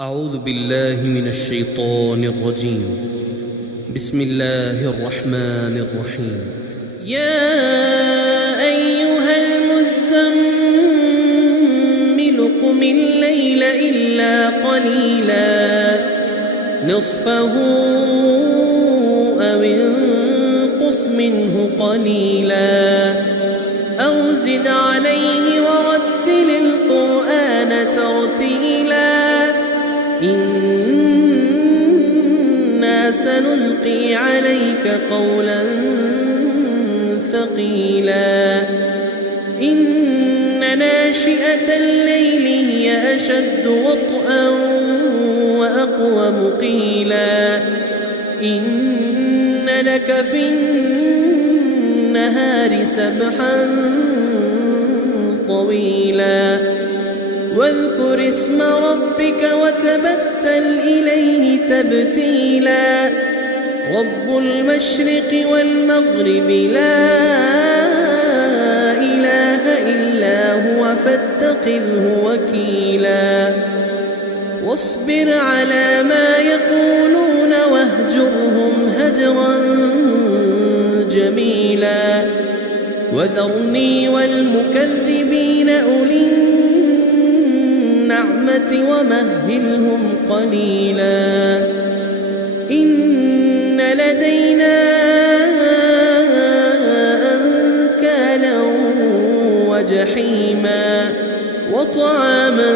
أعوذ بالله من الشيطان الرجيم. بسم الله الرحمن الرحيم. يا أيها المزمل قم الليل إلا قليلا نصفه أو انقص منه قليلا أو زد عليه ورتل القرآن ترتيلا إنا سنلقي عليك قولا ثقيلا إن ناشئة الليل هي أشد وطئا وأقوم قيلا إن لك في النهار سبحا طويلا واذكر اسم ربك وتبتل إليه تبتيلا رب المشرق والمغرب لا إله إلا هو فاتخذه وكيلا واصبر على ما يقولون واهجرهم هجرا جميلا وذرني والمكذبين أولي النعمة ومهلهم قليلا إن لدينا أنكالا وجحيما وطعاما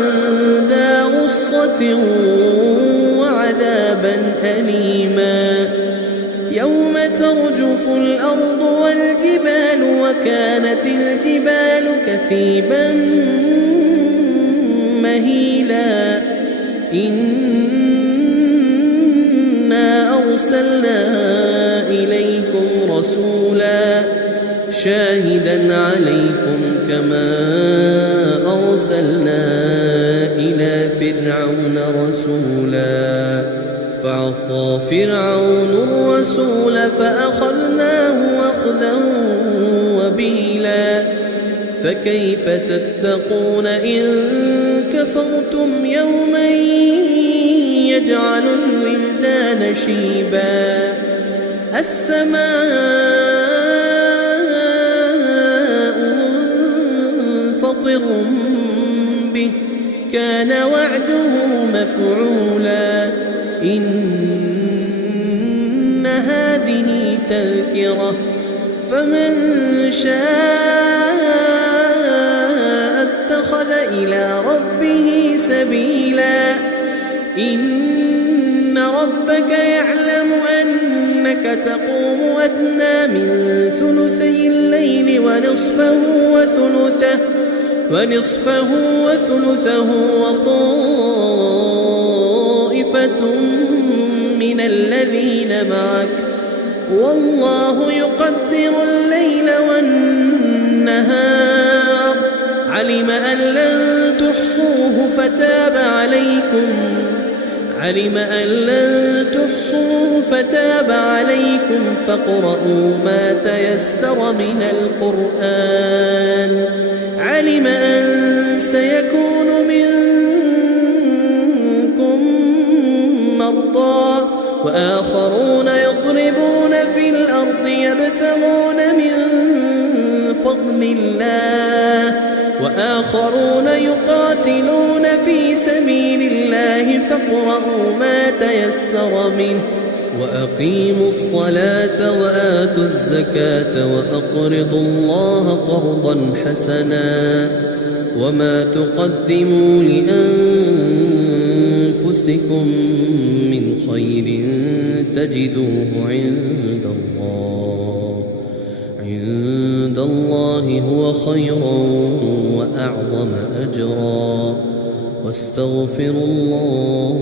ذا غصة وعذابا أليما يوم ترجف الأرض والجبال وكانت الجبال كثيبا مهيلا إنا أرسلنا إليكم رسولا شاهدا عليكم كما أرسلنا إلى فرعون رسولا فعصى فرعون الرسول فأخذناه أخذا وبيلا فكيف تتقون إن كفرتم يوما يجعل الولدان شيبا السماء منفطر به كان وعده مفعولا إن هذه تذكرة فمن شاء اتخذ إلى ربه سبيلا إن ربك يعلم أنك تقوم أدنى من ثلثي الليل ونصفه وثلثه وطائفة من الذين معك والله يقدر الليل والنهار علم أن لن تحصوه فتاب عليكم فاقرؤوا ما تيسر من القرآن علم أن سيكون منكم مرضى وآخرون يضربون في الأرض يبتغون من فضل الله وآخرون يقاتلون في سبيل الله فاقرؤوا ما تيسر منه وأقيموا الصلاة وآتوا الزكاة وأقرضوا الله قرضا حسنا وما تقدموا لأنفسكم من خير تجدوه عند الله هو خيرا وأعظم أجرا واستغفروا الله